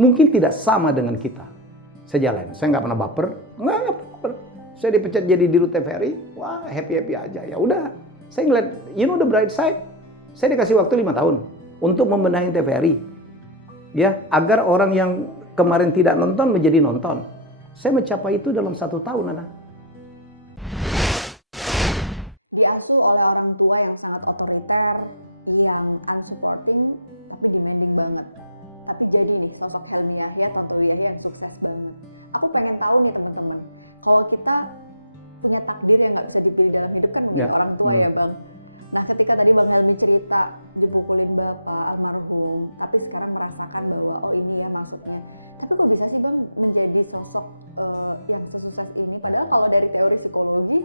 mungkin tidak sama dengan kita. Saya jalan, saya nggak pernah baper, nggak pernah baper. Saya dipecat jadi dirut TVRI, wah happy aja. Ya udah, saya ngeliat, you know the bright side. Saya dikasih waktu 5 tahun untuk membenahi TVRI, ya, agar orang yang kemarin tidak nonton menjadi nonton. Saya mencapai itu dalam 1 tahun, Nana. Diasuh oleh orang tua yang sangat otoriter, yang unsupporting, tapi demanding banget. Tapi jadi nih sosok Helmy Yahya yang sukses banget. Aku pengen tahu nih teman-teman, kalau kita punya takdir yang nggak bisa dipilih dalam hidup kan punya orang tua ya Bang. Nah ketika tadi Bang Helmy cerita dipukulin bapak almarhum, tapi sekarang merasakan bahwa oh ini ya maksudnya. Tapi kok bisa sih Bang menjadi sosok yang sesukses ini? Padahal kalau dari teori psikologi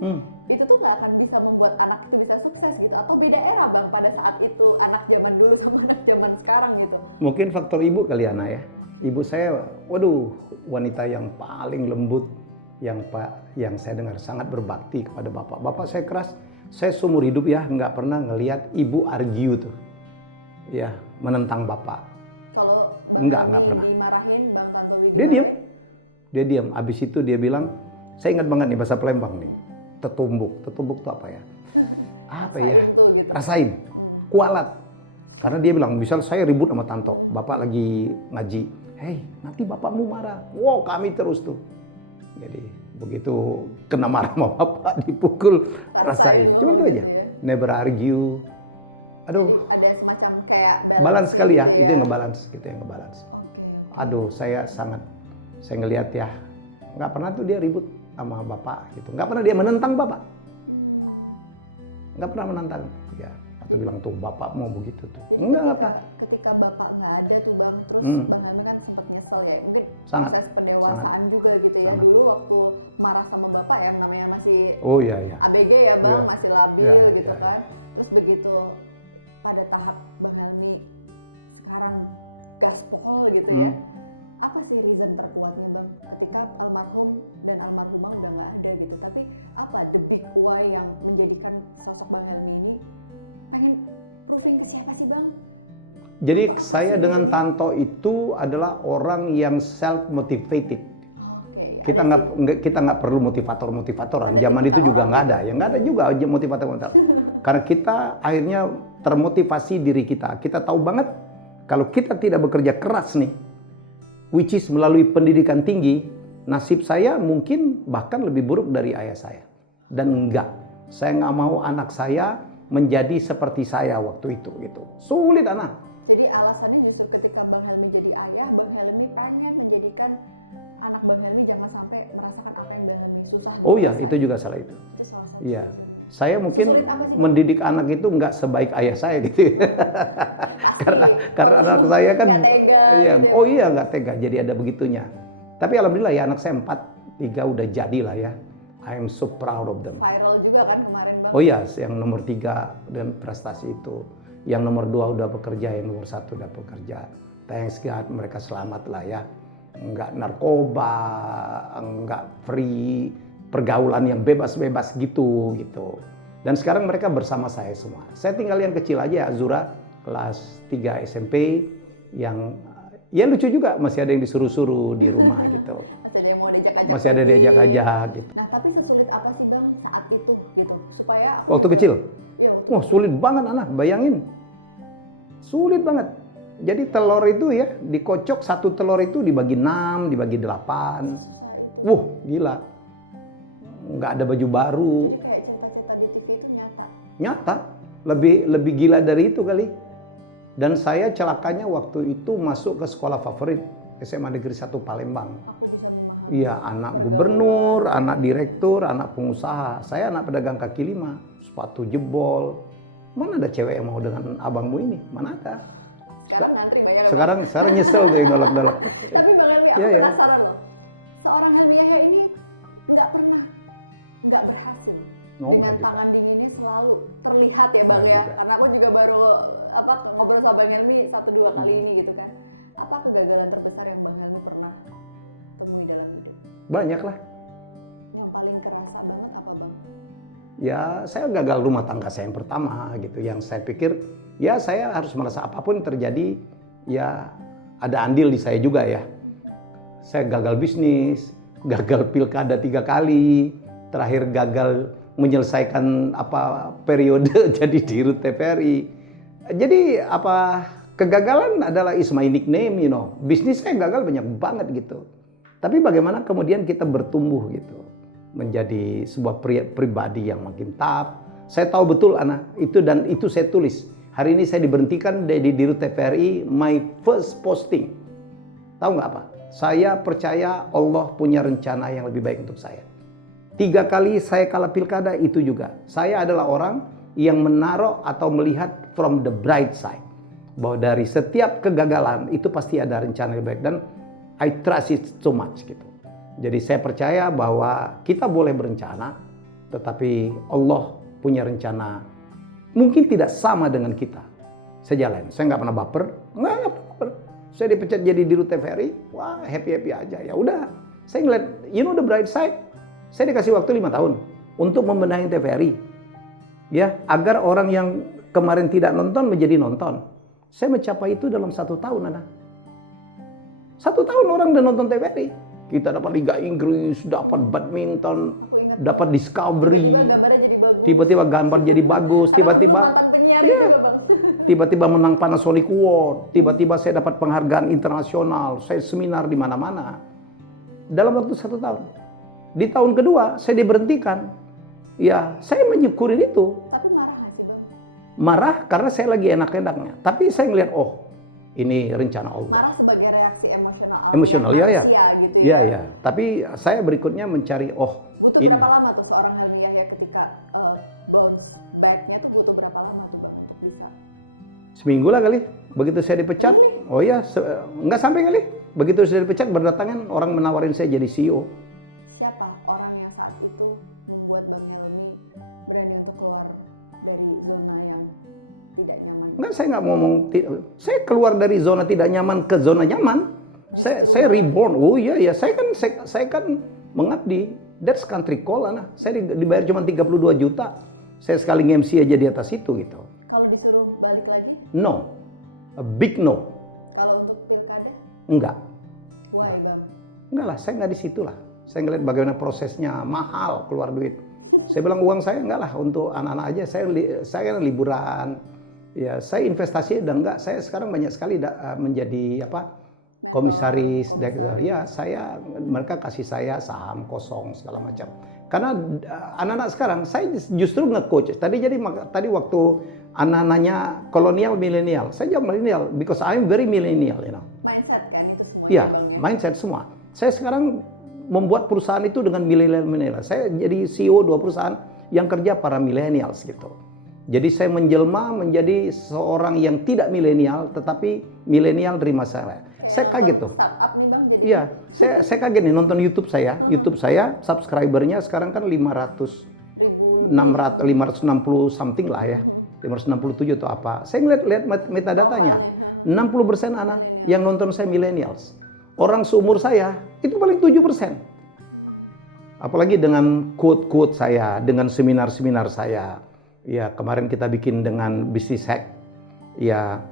itu tuh nggak akan bisa membuat anak itu bisa sukses gitu. Atau beda era Bang pada saat itu, anak zaman dulu sama anak zaman sekarang gitu. Mungkin faktor ibu kali Ana ya. Ibu saya, waduh, wanita yang paling lembut, yang saya dengar sangat berbakti kepada bapak. Bapak saya keras. Saya seumur hidup ya nggak pernah ngelihat ibu argue tuh, ya menentang bapak. Kalau nggak pernah. Dimarahin Bang Tantowi. Dia diam. Abis itu dia bilang, saya ingat banget nih bahasa Palembang nih, tetumbuk. Tetumbuk itu apa ya? Apa ya? Gitu. Rasain, kualat. Karena dia bilang, misal saya ribut sama Tanto, bapak lagi ngaji, hei nanti bapakmu marah. Wow kami terus tuh. Jadi begitu kena marah sama bapak, dipukul, rasain. Cuma itu aja. Never argue. Aduh. Ada semacam kayak balance sekali ya, itu yang ngebalance, gitu yang ngebalance. Aduh, saya ngelihat ya, nggak pernah tuh dia ribut sama bapak gitu, nggak pernah dia menentang bapak, nggak pernah menentang, ya. Atau bilang tuh bapak mau begitu tuh, nggak pernah. Ketika bapak nggak ada tuh Bang, terus sebenarnya kan sempat nyesel ya, mungkin proses pendewasaan juga gitu ya. Dulu waktu marah sama bapak ya, namanya masih ABG ya Bang, masih labil gitu kan. Terus begitu pada tahap Bang Helmy sekarang gaspol gitu ya, apa sih reason terkuatnya Bang? Ketika almarhum dan almarhumah udah nggak ada gitu, tapi apa the big why yang menjadikan sosok Bang Helmy ini pengen proving ke siapa sih Bang? Jadi saya dengan Tanto itu adalah orang yang self motivated. Kita nggak perlu motivatoran. Zaman itu juga nggak ada, ya nggak ada juga motivator. Karena kita akhirnya termotivasi diri kita. Kita tahu banget kalau kita tidak bekerja keras nih, which is melalui pendidikan tinggi, nasib saya mungkin bahkan lebih buruk dari ayah saya. Dan saya nggak mau anak saya menjadi seperti saya waktu itu gitu. Sulit anak. Jadi alasannya justru ketika Bang Helmy jadi ayah, Bang Helmy pengen menjadikan anak Bang Helmy jangan sampai merasakan apa yang Bang Helmy susah. Oh iya, itu juga salah itu. Iya. Saya mungkin mendidik anak itu nggak sebaik ayah saya gitu. karena anak saya kan nggak tega. Jadi ada begitunya. Tapi alhamdulillah ya anak saya 4, 3 udah jadi lah ya. I am so proud of them. Viral juga kan kemarin Bang. Oh iya, yang nomor 3 dan prestasi itu. Yang nomor 2 udah bekerja, yang nomor 1 udah bekerja. Thanks God, mereka selamat lah ya. Nggak narkoba, nggak free, pergaulan yang bebas-bebas gitu. Dan sekarang mereka bersama saya semua. Saya tinggal yang kecil aja, Azura, kelas 3 SMP, yang ya lucu juga, masih ada yang disuruh-suruh di rumah gitu. Masih ada diajak-ajak gitu. Nah, tapi sesulit apa sih Bang saat itu gitu? Supaya waktu kecil? Wah, sulit banget anak, bayangin. Sulit banget. Jadi telur itu ya, dikocok 1 telur itu dibagi 6, dibagi 8. Gila. Nggak ada baju baru. Kayak cita-cita di TV itu nyata. Nyata. Lebih gila dari itu kali. Dan saya celakanya waktu itu masuk ke sekolah favorit, SMA Negeri 1 Palembang. Iya, anak gubernur, anak direktur, anak pengusaha. Saya anak pedagang kaki 5, sepatu jebol. Mana ada cewek yang mau dengan abangmu ini? Mana ada? Sekarang nyesel tuh yang dolak-dolak. Tapi Bang Helmy, aku penasaran loh. Seorang Helmy Yahya ini nggak berhasil. Dengan tangan dinginnya selalu terlihat ya Bang ya. Karena aku juga baru ngobrol sama Bang Helmy 1-2 kali ini gitu kan. Apa kegagalan terbesar yang Bang Helmy pernah temui dalam hidup? Banyak lah. Yang paling kerasa banget apa Bang? Ya saya gagal rumah tangga saya yang pertama gitu. Yang saya pikir ya saya harus merasa apapun terjadi ya ada andil di saya juga ya. Saya gagal bisnis, gagal pilkada 3 kali, terakhir gagal menyelesaikan periode jadi dirut TVRI. Jadi kegagalan adalah is my nickname, Bisnis saya gagal banyak banget gitu. Tapi bagaimana kemudian kita bertumbuh gitu, menjadi sebuah pribadi yang makin tough. Saya tahu betul itu dan itu saya tulis. Hari ini saya diberhentikan dari dirut TVRI, my first posting. Tahu nggak apa? Saya percaya Allah punya rencana yang lebih baik untuk saya. 3 kali saya kalah pilkada itu juga. Saya adalah orang yang menaruh atau melihat from the bright side. Bahwa dari setiap kegagalan itu pasti ada rencana yang baik. Dan I trust it so much gitu. Jadi saya percaya bahwa kita boleh berencana, tetapi Allah punya rencana mungkin tidak sama dengan kita. Saya jalan, saya nggak pernah baper, nggak pernah baper. Saya dipecat jadi dirut TVRI, wah happy aja. Ya udah, saya ngeliat, the bright side. Saya dikasih waktu 5 tahun untuk membenahi TVRI, ya, agar orang yang kemarin tidak nonton menjadi nonton. Saya mencapai itu dalam 1 tahun, 1 tahun orang udah nonton TVRI. Kita dapat Liga Inggris, dapat badminton, dapat Discovery, tiba-tiba gambar jadi bagus, tiba-tiba menang Panasonic Award, tiba-tiba saya dapat penghargaan internasional, saya seminar di mana-mana. Dalam waktu 1 tahun. Di tahun kedua saya diberhentikan. Ya, saya menyukuri itu. Tapi marah nggak sih, Bang? Marah karena saya lagi enak-enaknya. Tapi saya ngelihat, ini rencana Allah. Marah sebagai reaksi emosional. Emosional, ya. Gitu Iya, ya. Tapi saya berikutnya mencari, butuh ini. berapa lama tuh seorang Helmi Yahya ketika bounce back-nya tuh butuh berapa lama tuh, Bang, untuk bisa? Seminggu lah kali. Begitu saya dipecat, nggak sampai kali. Begitu saya dipecat, berdatangan orang menawarin saya jadi CEO. Siapa orang yang saat itu membuat Bang Helmi berani untuk keluar dari zona yang tidak nyaman? Enggak, saya nggak ngomong. Saya keluar dari zona tidak nyaman ke zona nyaman. Saya reborn. Oh iya, saya kan mengabdi. That's country call, Saya dibayar cuma 32 juta. Saya sekali nge-MC aja di atas itu gitu. Kalau disuruh balik lagi? No. A big no. Kalau untuk pilkada? Enggak. Why, Bang? Enggak lah, saya nggak di situ lah. Saya ngeliat bagaimana prosesnya, mahal keluar duit. Saya bilang uang saya enggak lah untuk anak-anak aja. Saya kan liburan. Ya, saya investasi udah enggak. Saya sekarang banyak sekali menjadi komisaris. Ya, mereka kasih saya saham kosong segala macam. Karena anak-anak sekarang saya justru nge-coach. Tadi waktu anak-anaknya kolonial milenial, saya jawab milenial because I'm very millennial, Mindset kan itu semua. Iya, mindset semua. Saya sekarang membuat perusahaan itu dengan milenial. Saya jadi CEO 2 perusahaan yang kerja para millennials gitu. Jadi saya menjelma menjadi seorang yang tidak milenial, tetapi milenial dari masa saya. Saya kaget tuh. Startup nih, Bang, jadi. Iya, saya kaget nih nonton YouTube saya. YouTube saya subscribernya sekarang kan 560 something lah ya. 567 atau apa. Saya lihat metadatanya. 60% anak yang nonton saya millennials. Orang seumur saya itu paling 7%. Apalagi dengan quote-quote saya, dengan seminar-seminar saya. Ya, kemarin kita bikin dengan Business Hack. Ya,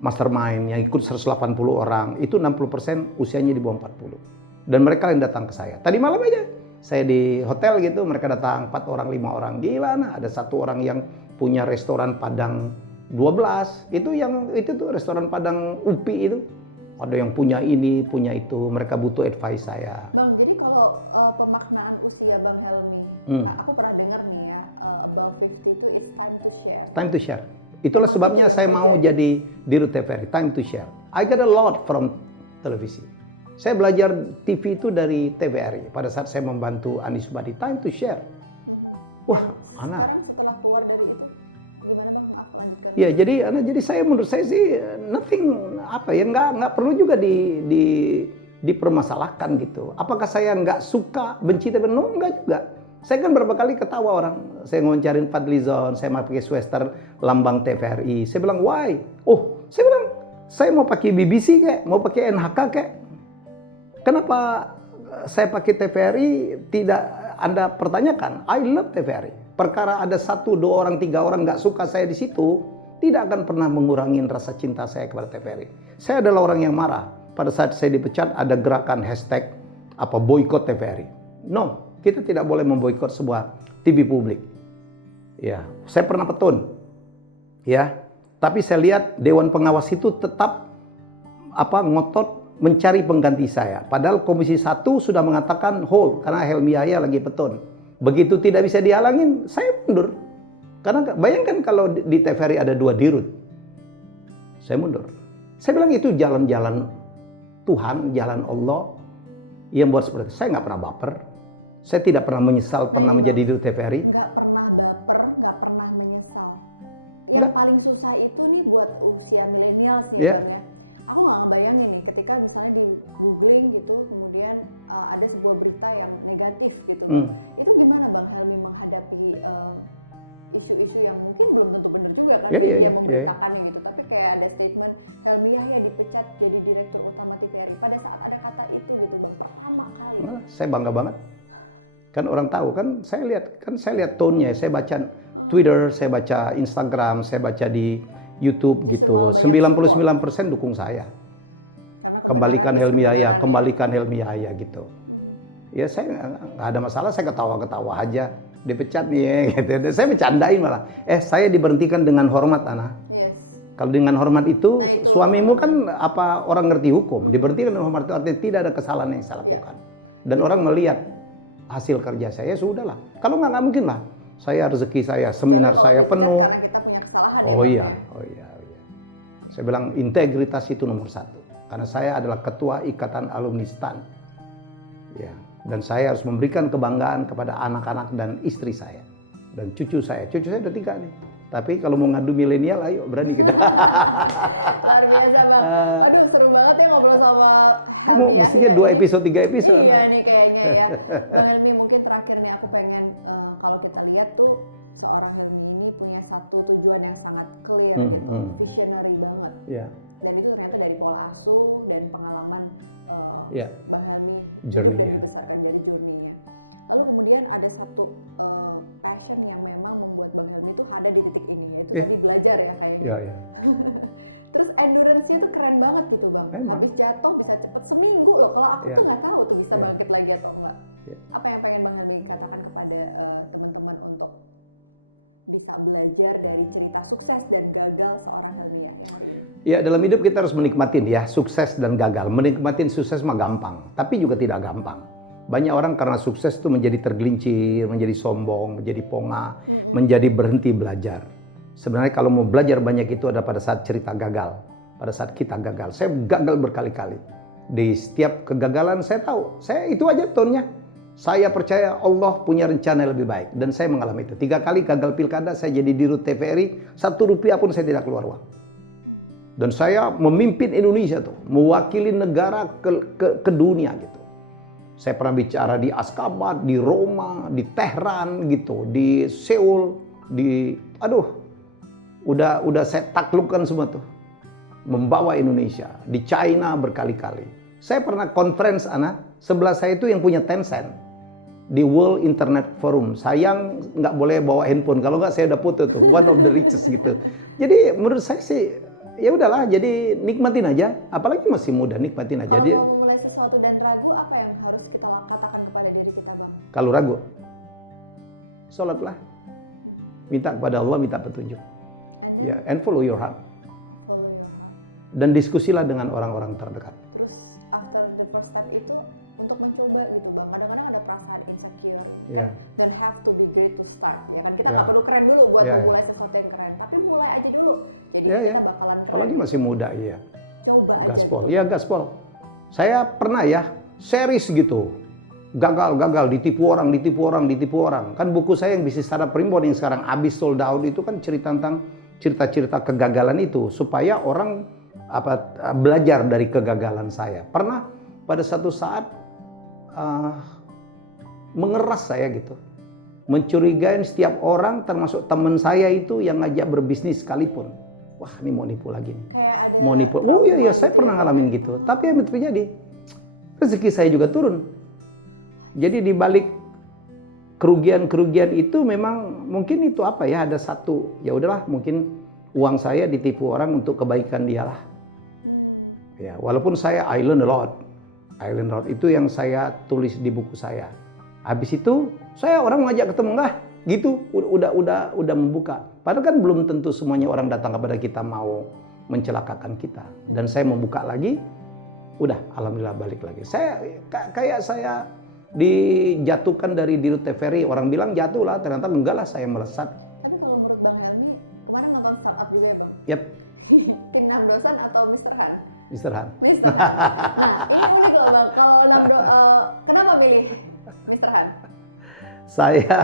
mastermind yang ikut 180 orang, itu 60% usianya di bawah 40. Dan mereka yang datang ke saya. Tadi malam aja, saya di hotel gitu, mereka datang 4 orang, 5 orang. Gila, ada 1 orang yang punya restoran Padang 12. Itu tuh restoran Padang UPI itu. Ada yang punya ini, punya itu. Mereka butuh advice saya. Bang, jadi kalau pemaknaan usia Bang Helmi, aku pernah dengar nih ya, above 50 itu it's time to share. Time to share. Itulah sebabnya saya mau jadi dirut TVRI, time to share. I got a lot from televisi. Saya belajar TV itu dari TVRI. Pada saat saya membantu Andi Subadi, time to share. Wah, anak. Sekarang setelah keluar dari itu, gimana Bang? Aku lanjutkan. Ya, jadi saya menurut saya sih nothing nggak perlu juga dipermasalahkan gitu. Apakah saya nggak suka benci TVRI? No, enggak juga. Saya kan berapa kali ketawa orang. Saya ngoncarin Fadlizon, saya mau pakai sweater lambang TVRI. Saya bilang, why? Saya bilang, saya mau pakai BBC kayak, mau pakai NHK kayak. Kenapa saya pakai TVRI tidak Anda pertanyakan? I love TVRI. Perkara ada 1, 2 orang, 3 orang nggak suka saya di situ, tidak akan pernah mengurangi rasa cinta saya kepada TVRI. Saya adalah orang yang marah. Pada saat saya dipecat ada gerakan hashtag boykot TVRI. No, kita tidak boleh memboikot sebuah TV publik. Ya, saya pernah petun. Ya, tapi saya lihat Dewan Pengawas itu tetap ngotot mencari pengganti saya. Padahal Komisi 1 sudah mengatakan hold karena Helmi Yahya lagi petun. Begitu tidak bisa dihalangin, saya mundur. Karena bayangkan kalau di TVRI ada 2 dirut. Saya mundur. Saya bilang itu jalan-jalan Tuhan, jalan Allah yang buat seperti itu. Saya nggak pernah baper. Saya tidak pernah menyesal pernah menjadi dirut TVRI. Nggak pernah baper, nggak pernah menyesal. Yang Nggak. paling susah itu nih buat usia milenial sih. Iya. Bang, ya. Aku nggak ngebayangin nih ketika misalnya di googling gitu, kemudian ada sebuah berita yang negatif gitu. Itu gimana Bang Helmi menghadapi isu-isu yang mungkin belum tentu benar juga kan? Dia memberitakannya gitu. Tapi kayak ada statement Helmi Yahya dipecat jadi direktur utama TVRI. Pada saat ada kata itu gitu Bang, pertama kali. Saya bangga banget. Kan orang tahu kan saya lihat tone-nya, saya baca Twitter, saya baca Instagram, saya baca di YouTube gitu. 99% dukung saya. Kembalikan Helmi Yahya, kembalikan Helmi Yahya gitu. Ya saya nggak ada masalah, saya ketawa-ketawa aja. Dipecat nih gitu. Saya bercandain malah. Saya diberhentikan dengan hormat, Ana. Yes. Kalau dengan hormat itu suamimu kan orang ngerti hukum. Diberhentikan dengan hormat itu artinya tidak ada kesalahan yang saya lakukan. Dan orang melihat hasil kerja saya, sudahlah. Kalau nggak mungkin lah. Saya rezeki saya, seminar saya penuh. Karena kita punya kesalahan. Oh iya. Saya bilang integritas itu nomor 1. Karena saya adalah ketua Ikatan Alumni STAN. Ya. Dan saya harus memberikan kebanggaan kepada anak-anak dan istri saya. Dan cucu saya. Cucu saya udah 3 nih. Tapi kalau mau ngadu milenial, ayo berani kita. Aduh seru banget ya ngobrol sama Kamu mestinya 2 episode, 3 episode. Iya nih kayaknya ya. Ini mungkin terakhir nih aku pengen kalau kita lihat tuh seorang Helmi ini punya satu tujuan yang sangat clear, visionary banget. Iya. Dan itu ternyata dari pola asuh dan pengalaman Bang Helmi Journey, sudah ya. dibesarkan dari journey-nya. Lalu kemudian ada satu passion yang memang membuat Bang Helmi itu ada di titik ini, yaitu tadi belajar ya kayaknya. Iya. Terus endurance-nya tuh keren banget gitu Bang. Memang. Habis jatuh bisa cepet seminggu loh. Kalau aku tuh nggak tahu tuh bisa bangkit lagi atau enggak. Apa yang pengen Bang Helmi katakan kepada teman-teman untuk bisa belajar dari cerita sukses dan gagal seorang Helmi Yahya? Ya, dalam hidup kita harus menikmatin ya, sukses dan gagal. Menikmatin sukses mah gampang, tapi juga tidak gampang. Banyak orang karena sukses itu menjadi tergelincir, menjadi sombong, menjadi ponga, menjadi berhenti belajar. Sebenarnya kalau mau belajar banyak itu ada pada saat cerita gagal, pada saat kita gagal. Saya gagal berkali-kali. Di setiap kegagalan saya tahu, saya itu aja tonnya. Saya percaya Allah punya rencana yang lebih baik. Dan saya mengalami itu. 3 kali gagal pilkada, saya jadi dirut TVRI, 1 rupiah pun saya tidak keluar uang. Dan saya memimpin Indonesia tuh, mewakili negara ke dunia gitu. Saya pernah bicara di Ashgabat, di Roma, di Tehran gitu, di Seoul, udah saya taklukkan semua tuh. Membawa Indonesia di China berkali-kali. Saya pernah conference sebelah saya itu yang punya Tencent di World Internet Forum. Sayang nggak boleh bawa handphone, kalau nggak saya udah foto tuh, one of the richest gitu. Jadi menurut saya sih ya udahlah, jadi nikmatin aja, apalagi masih muda, nikmatin aja. Kalau mau mulai sesuatu dan ragu, apa yang harus kita katakan kepada diri kita Bang? Kalau ragu, sholatlah, minta kepada Allah, minta petunjuk, ya, and follow your heart. Dan diskusilah dengan orang-orang terdekat. Terus after the first step itu untuk mencoba gitu Bang, kadang-kadang ada perasaan insecure. Ya. Dan have to be great to start, ya kan? Kita nggak perlu keren dulu buat memulai sesuatu yang keren, tapi mulai aja dulu. Jadi kita bakalan keren. Apalagi masih muda, iya. Coba Gaspol, aja. ya gaspol. Saya pernah ya, series gitu. Gagal, ditipu orang. Kan buku saya yang bisnis startup primbon yang sekarang habis sold out itu kan cerita-cerita kegagalan itu. Supaya orang belajar dari kegagalan saya. Pernah pada satu saat mengeras saya gitu. Mencurigain setiap orang termasuk teman saya itu yang ngajak berbisnis sekalipun. Wah, ini mau nipu lagi nih. Mau nipu. Oh iya, saya pernah ngalamin gitu. Tapi yang terjadi, rezeki saya juga turun. Jadi di balik kerugian-kerugian itu memang mungkin itu ada satu, ya udahlah mungkin uang saya ditipu orang untuk kebaikan dialah. Ya, walaupun saya I learn a lot. I learn a lot itu yang saya tulis di buku saya. Habis itu saya orang ngajak ketemu enggak gitu, udah membuka. Padahal kan belum tentu semuanya orang datang kepada kita mau mencelakakan kita. Dan saya membuka lagi, udah alhamdulillah balik lagi. Kayak saya dijatuhkan dari Dirut TVRI, orang bilang jatuh lah, ternyata enggak lah, saya melesat. Tapi kalau menurut Bang Helmi, kemarin nonton startup juga ya Bang? Yap. Kim Nardosan atau Mr. Han? Mr. Han. Mr. Han. Nah, ini unik loh Bang, kalau kenapa milih Mr. Han? Saya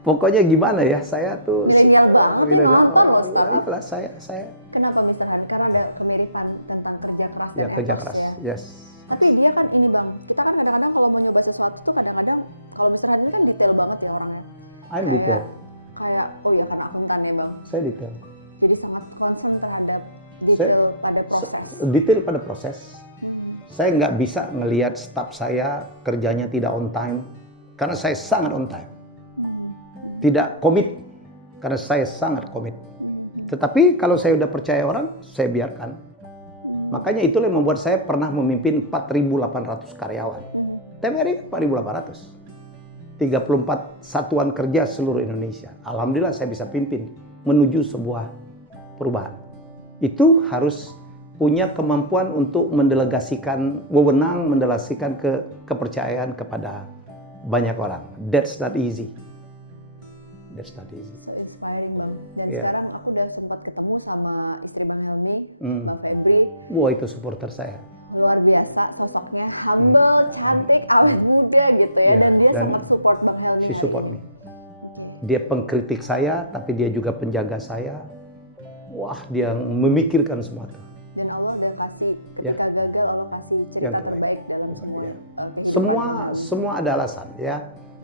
pokoknya gimana ya, saya tuh Milenial banget, milenial. nonton loh startup. Itulah saya Kenapa Mr. Han? Karena ada kemiripan tentang kerja keras. ya dan kerja etos keras. ya. Yes. Tapi dia kan ini Bang, kita kan kadang-kadang kalau mencoba sesuatu tuh kadang-kadang kalau Mr. Han itu kan detail banget ya orangnya. I'm detail. Kayak oh ya karena akuntan ya Bang. Saya detail. Jadi sangat concern terhadap Saya- detail pada proses. Detail pada proses. Saya nggak bisa ngelihat staff saya kerjanya tidak on time karena saya sangat on time. Tidak komit karena saya sangat komit. Tetapi kalau saya udah percaya orang, saya biarkan. Makanya itulah yang membuat saya pernah memimpin 4.800 karyawan. TVRI 4.800. 34 satuan kerja seluruh Indonesia. Alhamdulillah saya bisa pimpin menuju sebuah perubahan. Itu harus punya kemampuan untuk mendelegasikan wewenang, mendelegasikan kepercayaan kepada banyak orang. That's not easy. That's not easy. So inspiring Bang. Dan Yeah. sekarang aku udah sempat ketemu sama istri Bang Helmi, Hmm. Bang Febri. Wah, itu supporter saya. Luar biasa, sosoknya humble, cantik, awet muda gitu ya. Yeah, Dan dia dan sangat support Bang Helmi. She support me. Dia pengkritik saya, tapi dia juga penjaga saya. Wah, dia memikirkan semua itu. Dan Allah dan pasti Ya. ketika gagal Allah pasti Yang cerita terbaik. terbaik dalam semua. Ya. kehidupan. Semua ada alasan ya.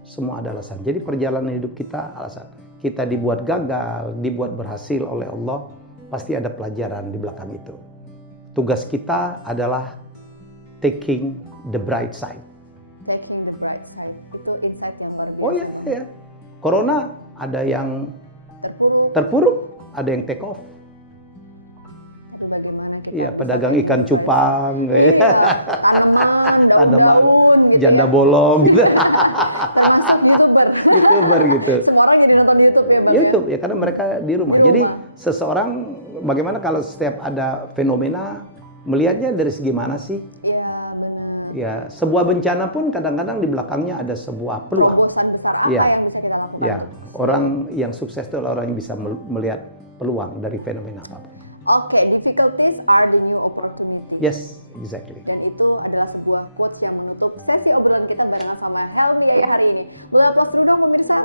Semua ada alasan. Jadi perjalanan hidup kita alasan. Kita dibuat gagal, dibuat berhasil oleh Allah, pasti ada pelajaran di belakang itu. Tugas kita adalah taking the bright side. Taking the bright side. Itu insight yang luar biasa. Oh iya, iya. Corona ada yang Terpuruk. terpuruk, ada yang take off. Itu bagaimana kita Iya, pedagang ikan cupang, Iya, tanaman, daun-daun, gitu janda ya. bolong gitu. Termasuk YouTuber. YouTuber gitu. Semua orang jadi nonton YouTube ya Bang. YouTube ya karena mereka di rumah. Di Jadi rumah. seseorang bagaimana kalau setiap ada fenomena melihatnya dari segi mana sih? Iya, benar. Ya, sebuah bencana pun kadang-kadang di belakangnya ada sebuah peluang. Terobosan besar apa Iya. yang bisa kita lakukan? Ya, orang yang sukses itu adalah orang yang bisa melihat peluang dari fenomena apapun. Oke, difficulties are the new opportunity. Yes, exactly. Dan itu adalah sebuah quotes yang menutup sesi obrolan kita barengan sama Helmi Yaya hari ini. Boleh applause dulu dong pemirsa.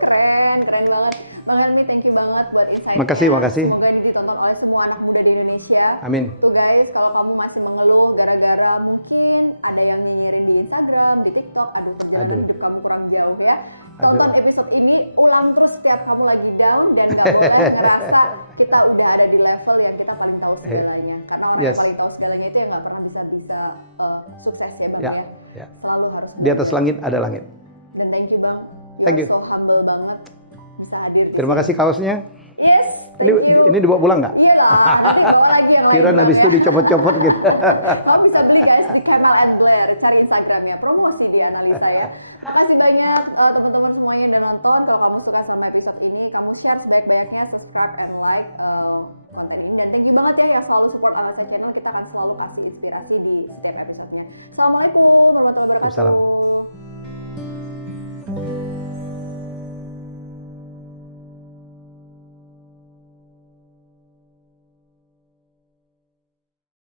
Keren banget. Bang Helmi, thank you banget buat insight-nya. Makasih. Semoga ini ditonton oleh semua anak muda di Indonesia. Amin. Tuh guys, kalau kamu masih mengeluh gara-gara mungkin ada yang nyinyirin di Instagram, di TikTok, perjalanan Aduh. hidup kamu kurang jauh ya. Aduh. Tonton episode ini, ulang terus setiap kamu lagi down dan gak boleh ngerasa kita udah ada di level yang kita paling tahu segalanya. Karena orang Yes. yang paling tahu segalanya itu yang gak pernah bisa sukses ya Bang Ya, ya. ya. Selalu harus. Di atas langit ada langit. Dan thank you Bang. Thank you. So humble banget bisa hadir. Terima kasih kaosnya. Yes. Ini thank you. ini dibawa pulang nggak? Iya lah, nanti bawa lagi ya. Kirain habis itu dicopot-copot gitu. Kamu bisa beli guys di Kemal and Blair, cari Instagramnya, promosi di analisa ya. Makasih banyak teman-teman semuanya yang udah nonton. Kalau kamu suka sama episode ini, kamu share sebanyak-banyaknya, subscribe and like konten ini. Dan thank you banget ya yang selalu support Analisa Channel. Kita akan selalu kasih inspirasi di setiap episodenya. Assalamualaikum warahmatullahi wabarakatuh. Waalaikumsalam.